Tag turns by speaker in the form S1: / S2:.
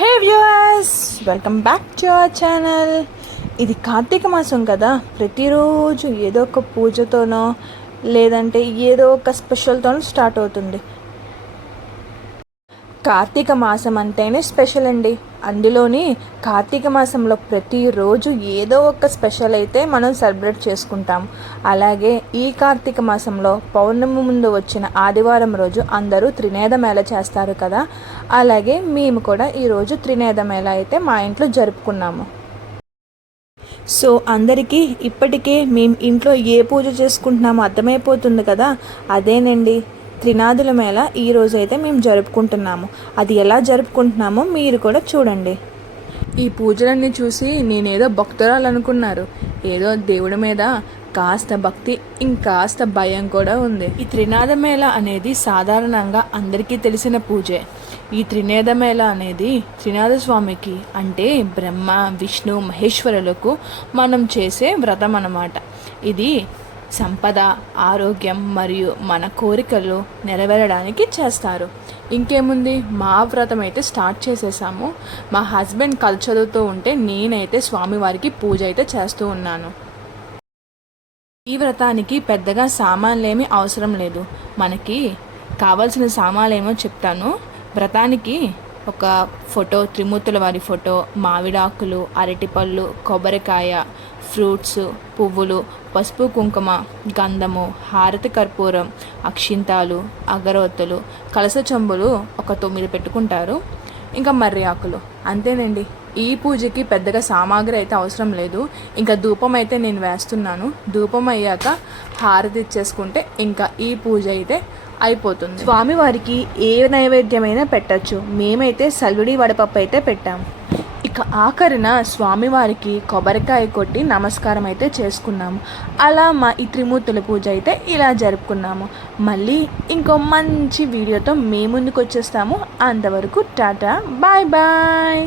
S1: Hey viewers welcome back to our channel. ఇది కార్తీక మాసం కదా ప్రతిరోజు ఏదో ఒక పూజతోనో లేదంటే ఏదో ఒక స్పెషల్తోనో స్టార్ట్ అవుతుంది. కార్తీక మాసం అంటేనే స్పెషల్ అండి. అందులోని కార్తీక మాసంలో ప్రతిరోజు ఏదో ఒక స్పెషల్ అయితే మనం సెలబ్రేట్ చేసుకుంటాం. అలాగే ఈ కార్తీక మాసంలో పౌర్ణమి ముందు వచ్చిన ఆదివారం రోజు అందరూ త్రినేద మేళ చేస్తారు కదా. అలాగే మేము కూడా ఈరోజు త్రినేద మేళ అయితే మా ఇంట్లో జరుపుకున్నాము. సో అందరికీ ఇప్పటికే మేము ఇంట్లో ఏ పూజ చేసుకుంటున్నామో అర్థమైపోతుంది కదా. అదేనండి. త్రినాదుల మేళ ఈ రోజైతే అయితే మేము జరుపుకుంటున్నాము. అది ఎలా జరుపుకుంటున్నామో మీరు కూడా చూడండి. ఈ పూజలన్నీ చూసి నేనేదో భక్తురాలనుకున్నారు. ఏదో దేవుడి మీద కాస్త భక్తి ఇంకాస్త భయం కూడా ఉంది. ఈ త్రినాద మేళ అనేది సాధారణంగా అందరికీ తెలిసిన పూజే. ఈ త్రినేద మేళ అనేది త్రినాద స్వామికి అంటే బ్రహ్మ విష్ణు మహేశ్వరులకు మనం చేసే వ్రతం అన్నమాట. ఇది సంపద ఆరోగ్యం మరియు మన కోరికలు నెరవేరడానికి చేస్తారు. ఇంకేముంది? మా వ్రతం అయితే స్టార్ట్ చేసేసాము. మా హస్బెండ్ కలు చదువుతూ ఉంటే నేనైతే స్వామివారికి పూజ అయితే చేస్తూ ఉన్నాను. ఈ వ్రతానికి పెద్దగా సామాన్లేమీ అవసరం లేదు. మనకి కావాల్సిన సామాన్లేమో చెప్తాను. వ్రతానికి ఒక ఫోటో త్రిమూర్తుల వారి ఫోటో మామిడాకులు అరటిపళ్ళు కొబ్బరికాయ ఫ్రూట్స్ పువ్వులు పసుపు కుంకుమ గంధము హారతి కర్పూరం అక్షింతాలు అగరవత్తులు కలస చెంబులు ఒక తొమ్మిది పెట్టుకుంటారు. ఇంకా మర్రి ఆకులు. అంతేనండి. ఈ పూజకి పెద్దగా సామాగ్రి అయితే అవసరం లేదు. ఇంకా ధూపం అయితే నేను వేస్తున్నాను. ధూపం అయ్యాక హారతి ఇచ్చేసుకుంటే ఇంకా ఈ పూజ అయితే అయిపోతుంది. స్వామివారికి ఏ నైవేద్యమైనా పెట్టచ్చు. మేమైతే సల్విడి వడపప్పు అయితే పెట్టాం. ఇక ఆఖరిన స్వామివారికి కొబ్బరికాయ కొట్టి నమస్కారం అయితే చేసుకున్నాము. అలా మా ఈ త్రిమూర్తుల పూజ అయితే ఇలా జరుపుకున్నాము. మళ్ళీ ఇంకో మంచి వీడియోతో మీ ముందుకు వచ్చేస్తాము అంతవరకు టాటా బాయ్ బాయ్!